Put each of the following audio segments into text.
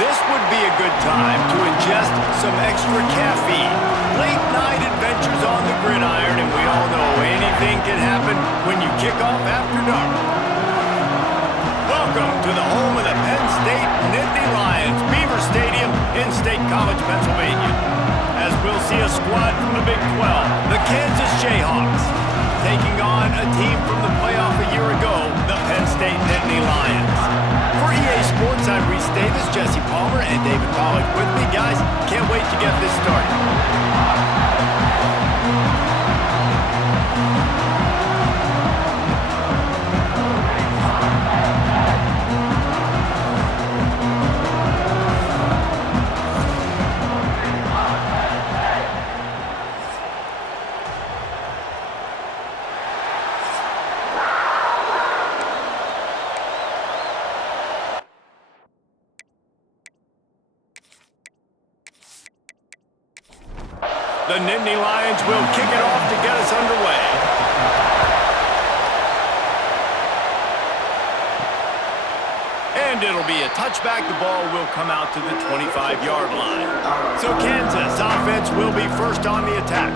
This would be a good time to ingest some extra caffeine. Late night adventures on the gridiron, and we all know anything can happen when you kick off after dark. Welcome to the home of the Penn State Nittany Lions, Beaver Stadium in State College, Pennsylvania. As we'll see a squad from the Big 12, the Kansas Jayhawks, taking on a team from the playoff a year ago, the Penn State Nittany Lions. For EA Sports, I'm Reese Davis, Jesse Palmer, and David Pollack with me. Guys, can't wait to get this started. The Nittany Lions will kick it off to get us underway. And it'll be a touchback. The ball will come out to the 25-yard line. So Kansas offense will be first on the attack.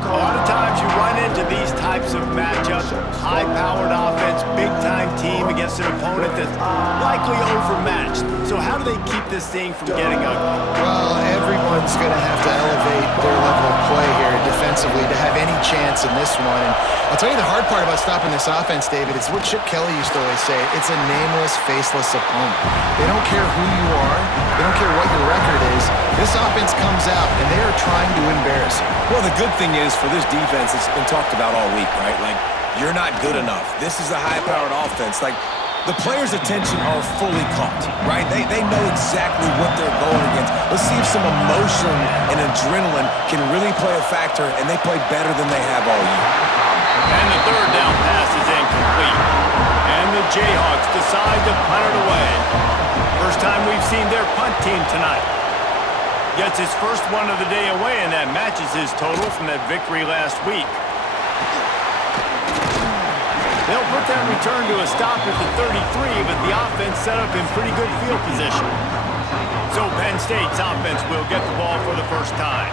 A lot of times you run into these types of matchups, high-powered offense, big-time team against an opponent that's likely overmatched. So how do they keep this thing from getting ugly? Well, everyone's going to have to elevate their level of play here defensively to have any chance in this one. And I'll tell you the hard part about stopping this offense, David, it's what Chip Kelly used to always say. It's a nameless, faceless opponent. They don't care who you are. They don't care what your record is. This offense comes out, and they are trying to embarrass you. Well, the good thing is for this defense, it's been talked about all week, right? Like, you're not good enough. This is a high-powered offense. Like, the players' attention are fully caught, right? They know exactly what they're going against. Let's see if some emotion and adrenaline can really play a factor, and they play better than they have all year. And the third down pass is incomplete. And the Jayhawks decide to punt it away. First time we've seen their punt team tonight. Gets his first one of the day away, and that matches his total from that victory last week. They'll put that return to a stop at the 33, but the offense set up in pretty good field position. So Penn State's offense will get the ball for the first time.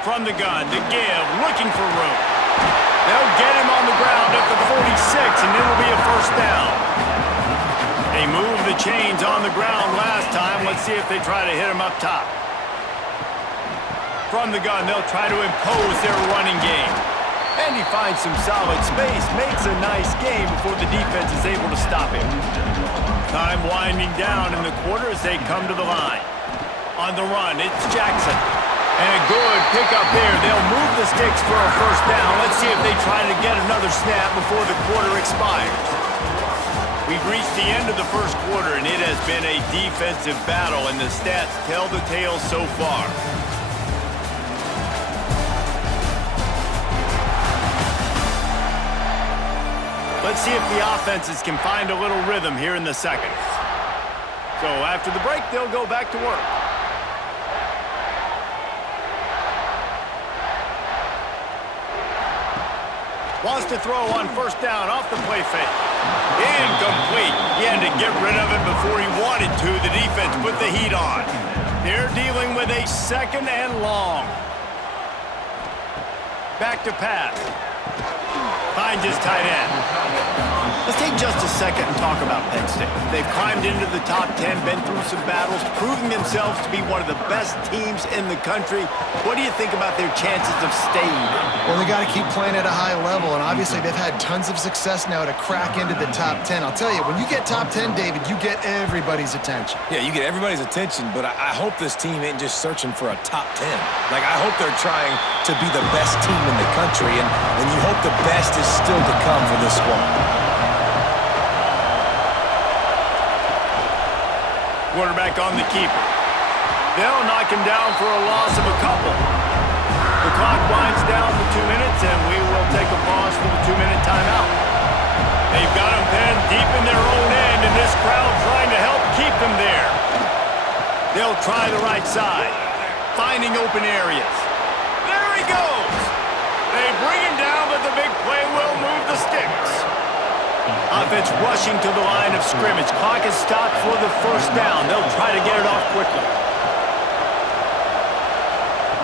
From the gun to give, looking for room. They'll get him on the ground at the 46, and it'll be a first down. They moved the chains on the ground last time. Let's see if they try to hit him up top. From the gun, they'll try to impose their running game. And he finds some solid space, makes a nice game before the defense is able to stop him. Time winding down in the quarter as they come to the line. On the run, it's Jackson. And a good pickup there. They'll move the sticks for a first down. Let's see if they try to get another snap before the quarter expires. We've reached the end of the first quarter, and it has been a defensive battle, and the stats tell the tale so far. Let's see if the offenses can find a little rhythm here in the second. So after the break, they'll go back to work. Wants to throw on first down off the play fake. Incomplete. He had to get rid of it before he wanted to. The defense put the heat on. They're dealing with a second and long. Back to pass. Finds his tight end. Let's take just a second and talk about Penn State. They've climbed into the top 10, been through some battles, proving themselves to be one of the best teams in the country. What do you think about their chances of staying there? Well, they got to keep playing at a high level, and obviously they've had tons of success now to crack into the top 10. I'll tell you, when you get top 10, David, you get everybody's attention. Yeah, you get everybody's attention, but I hope this team ain't just searching for a top 10. Like, I hope they're trying to be the best team in the country, and you hope the best is still to come for this squad. Quarterback on the keeper. They'll knock him down for a loss of a couple. The clock winds down to 2 minutes, and we will take a pause for the 2-minute timeout. They've got him pinned deep in their own end, and this crowd trying to help keep them there. They'll try the right side. Find finding open areas. There he goes. They bring him down, but the big play will move the sticks. Offense rushing to the line of scrimmage. Clock is stopped for the first down. They'll try to get it off quickly.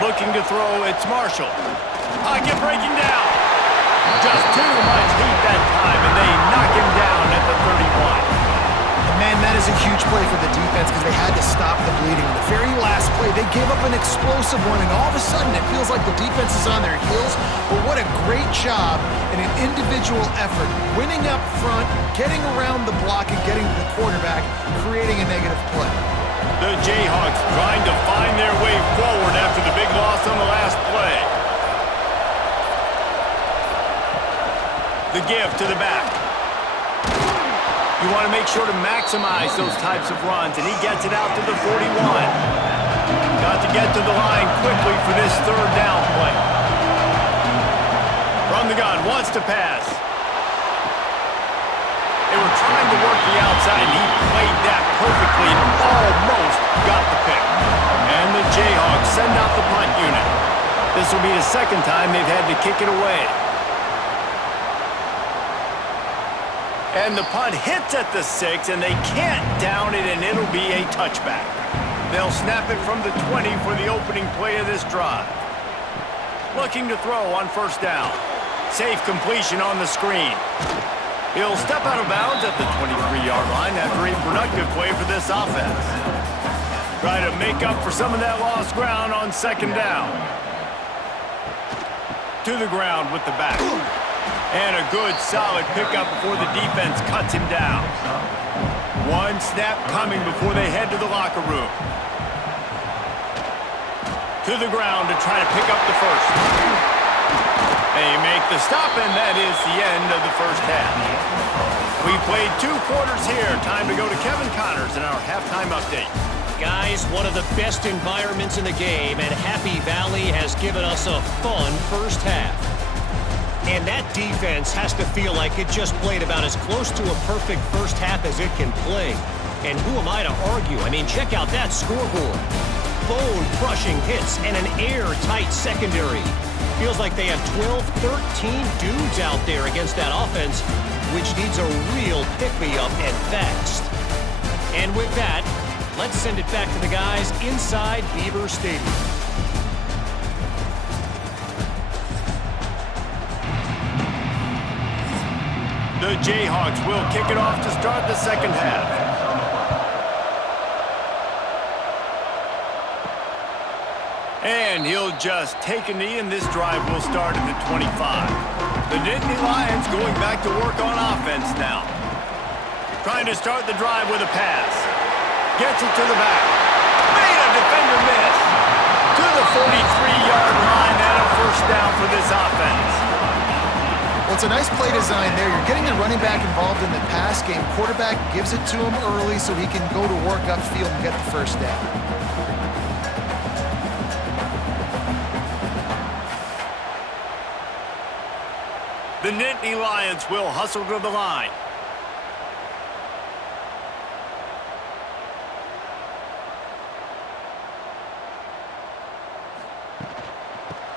Looking to throw, it's Marshall. Pocket breaking down. Just too much heat that time, and they knock him down at the 31. Man, that is a huge play for the defense because they had to stop the bleeding. In the very last play, they gave up an explosive one, and all of a sudden it feels like the defense is on their heels. But what a great job in an individual effort, winning up front, getting around the block, and getting to the quarterback, creating a negative play. The Jayhawks trying to find their way forward after the big loss on the last play. The give to the back. You want to make sure to maximize those types of runs, and he gets it out to the 41. Got to get to the line quickly for this third down play. From the gun, wants to pass. They were trying to work the outside, and he played that perfectly and almost got the pick. And the Jayhawks send out the punt unit. This will be the second time they've had to kick it away. And the punt hits at the 6, and they can't down it, and it'll be a touchback. They'll snap it from the 20 for the opening play of this drive. Looking to throw on first down. Safe completion on the screen. He'll step out of bounds at the 23-yard line after a productive play for this offense. Try to make up for some of that lost ground on second down. To the ground with the back. And a good, solid pickup before the defense cuts him down. One snap coming before they head to the locker room. To the ground to try to pick up the first. They make the stop, and that is the end of the first half. We've played 2 quarters here. Time to go to Kevin Connors in our halftime update. Guys, one of the best environments in the game, and Happy Valley has given us a fun first half. And that defense has to feel like it just played about as close to a perfect first half as it can play. And who am I to argue? I mean, check out that scoreboard. Bone-crushing hits and an airtight secondary. Feels like they have 12, 13 dudes out there against that offense, which needs a real pick-me-up and fast. And with that, let's send it back to the guys inside Beaver Stadium. The Jayhawks will kick it off to start the second half. And he'll just take a knee, and this drive will start at the 25. The Nittany Lions going back to work on offense now. Trying to start the drive with a pass. Gets it to the back. Made a defender miss. To the 43-yard line and a first down for this offense. Well, it's a nice play design there. You're getting the running back involved in the pass game. Quarterback gives it to him early so he can go to work upfield and get the first down. The Nittany Lions will hustle to the line.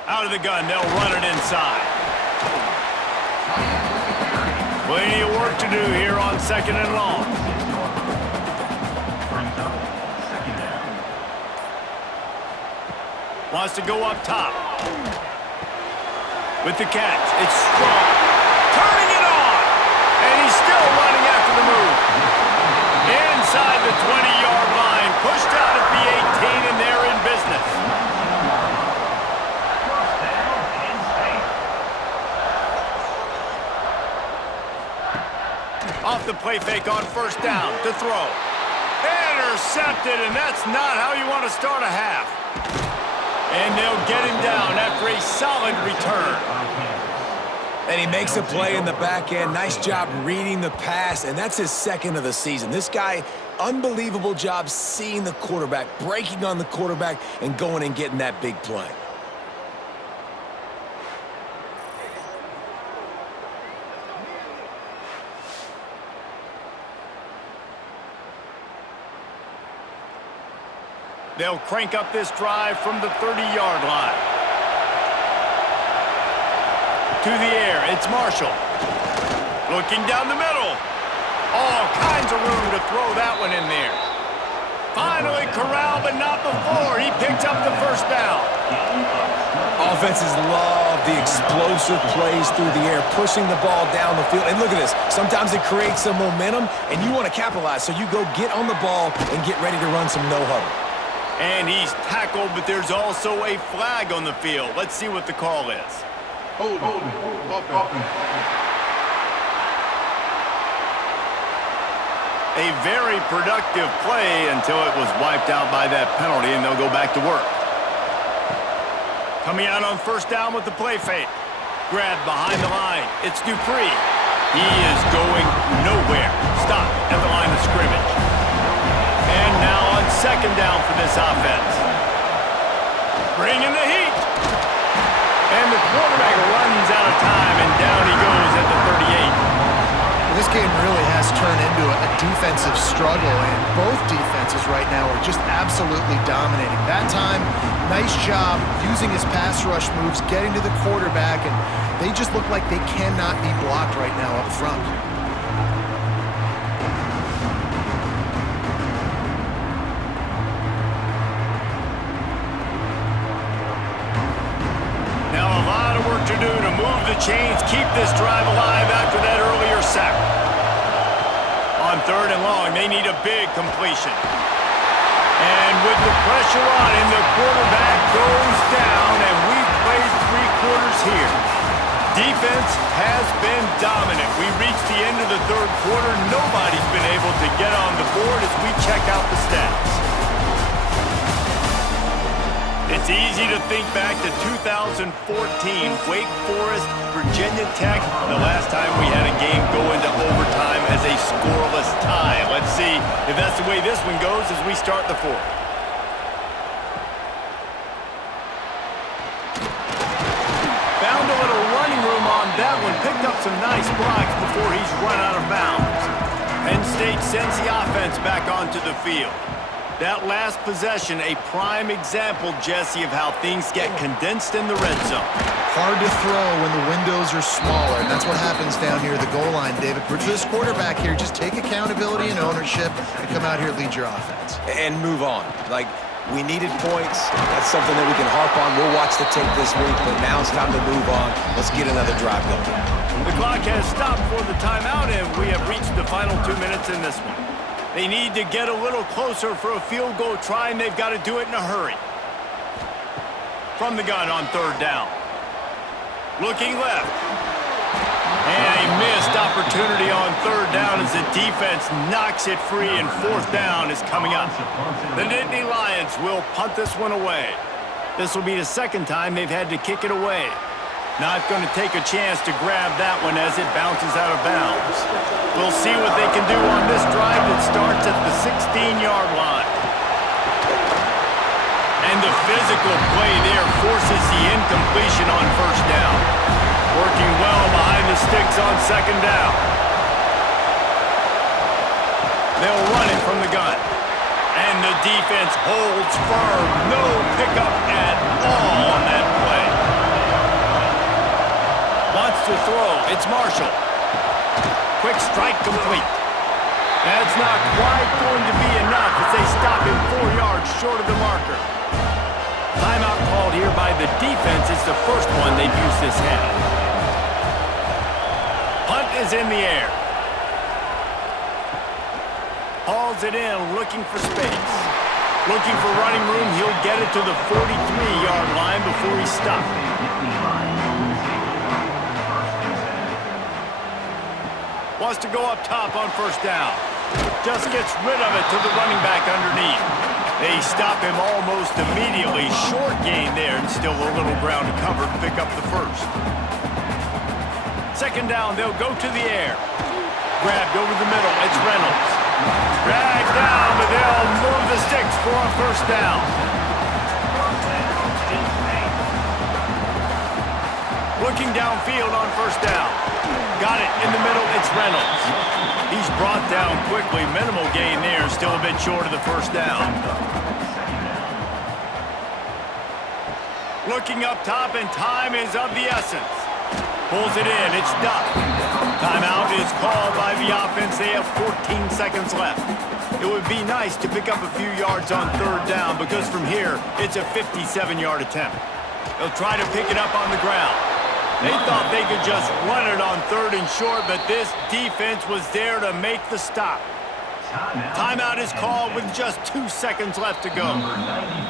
Out of the gun, they'll run it inside. Plenty of work to do here on second and long. Wants to go up top. With the catch, it's strong. Turning it on! And he's still running after the move. Inside the 20-yard line, pushed out at the 18, and they're in business. Off the play fake on first down to throw. Intercepted, and that's not how you want to start a half. And they'll get him down after a solid return. And he makes a play in the back end. Nice job reading the pass, and that's his second of the season. This guy, unbelievable job seeing the quarterback, breaking on the quarterback, and going and getting that big play. They'll crank up this drive from the 30-yard line. To the air, it's Marshall. Looking down the middle. All kinds of room to throw that one in there. Finally corralled, but not before. He picked up the first down. Offenses love the explosive plays through the air, pushing the ball down the field. And look at this. Sometimes it creates some momentum, and you want to capitalize. So you go get on the ball and get ready to run some no-huddle. And he's tackled, but there's also a flag on the field. Let's see what the call is. Hold it. A very productive play until it was wiped out by that penalty, and they'll go back to work. Coming out on first down with the play fake. Grabbed behind the line. It's Dupree. He is going nowhere. Stop at the line of scrimmage. And now on second down for this offense. Bringing the heat. And the quarterback runs out of time, and down he goes at the 38. This game really has turned into a defensive struggle, and both defenses right now are just absolutely dominating. That time, nice job using his pass rush moves, getting to the quarterback, and they just look like they cannot be blocked right now up front. Now a lot of work to do to move the chains, keep this drive alive after that earlier sack. On third and long, they need a big completion. And with the pressure on him, the quarterback goes down, and we've played 3 quarters here. Defense has been dominant. We reached the end of the third quarter. Nobody's been able to get on the board as we check out the stats. It's easy to think back to 2014, Wake Forest, Virginia Tech, the last time we had a game go into overtime as a scoreless tie. Let's see if that's the way this one goes as we start the fourth. Found a little running room on that one, picked up some nice blocks before he's run out of bounds. Penn State sends the offense back onto the field. That last possession, a prime example, Jesse, of how things get condensed in the red zone. Hard to throw when the windows are smaller, and that's what happens down near the goal line, David. For this quarterback here, just take accountability and ownership and come out here and lead your offense. And move on. Like, we needed points. That's something that we can harp on. We'll watch the tape this week, but now it's time to move on. Let's get another drive going. The clock has stopped for the timeout, and we have reached the final 2 minutes in this one. They need to get a little closer for a field goal try, and they've got to do it in a hurry. From the gun on third down. Looking left. And a missed opportunity on third down as the defense knocks it free, and fourth down is coming up. The Nittany Lions will punt this one away. This will be the second time they've had to kick it away. Not going to take a chance to grab that one as it bounces out of bounds. We'll see what they can do on this drive that starts at the 16-yard line. And the physical play there forces the incompletion on first down. Working well behind the sticks on second down. They'll run it from the gun. And the defense holds firm. No pickup at all on that play. Wants to throw. It's Marshall. Quick strike complete. That's not quite going to be enough as they stop him 4 yards short of the marker. Timeout called here by the defense. It's the first one they've used this half. Punt is in the air. Hauls it in, looking for space. Looking for running room. He'll get it to the 43-yard line before he stops. Wants to go up top on first down. Just gets rid of it to the running back underneath. They stop him almost immediately. Short gain there, and still a little ground to cover to pick up the first. Second down, they'll go to the air. Grabbed over the middle, it's Reynolds. Dragged down, but they'll move the sticks for a first down. Looking downfield on first down. Got it in the middle, it's Reynolds. He's brought down quickly. Minimal gain there, still a bit short of the first down. Looking up top, and time is of the essence. Pulls it in. It's Duff. Timeout is called by the offense. They have 14 seconds left. It would be nice to pick up a few yards on third down because from here, it's a 57-yard attempt. They'll try to pick it up on the ground. They thought they could just run it on third and short, but this defense was there to make the stop. Timeout is called with just 2 seconds left to go.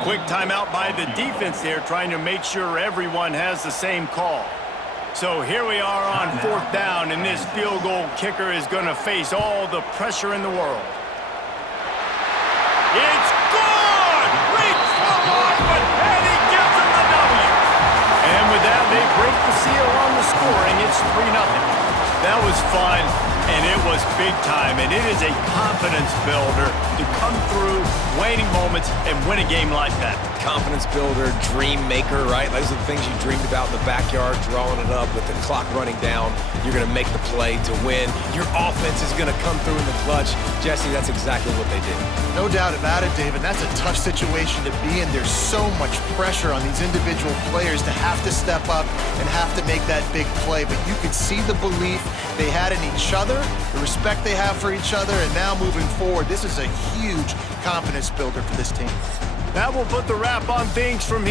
Quick timeout by the defense there, trying to make sure everyone has the same call. So here we are on fourth down, and this field goal kicker is going to face all the pressure in the world. It's good! Reach for Hartman, and he gives them the W. And with that, they break the seal on the scoring. It's 3-0. That was fun, and it was big time, and it is a confidence builder to come through waning moments and win a game like that. Confidence builder, dream maker, right? Those are the things you dreamed about in the backyard, drawing it up with the clock running down. You're going to make the play to win. Your offense is going to come through in the clutch. Jesse, that's exactly what they did. No doubt about it, David. That's a tough situation to be in. There's so much pressure on these individual players to have to step up and have to make that big play. But you could see the belief they had in each other, the respect they have for each other, and now moving forward, this is a huge confidence builder for this team. That will put the wrap on things from here.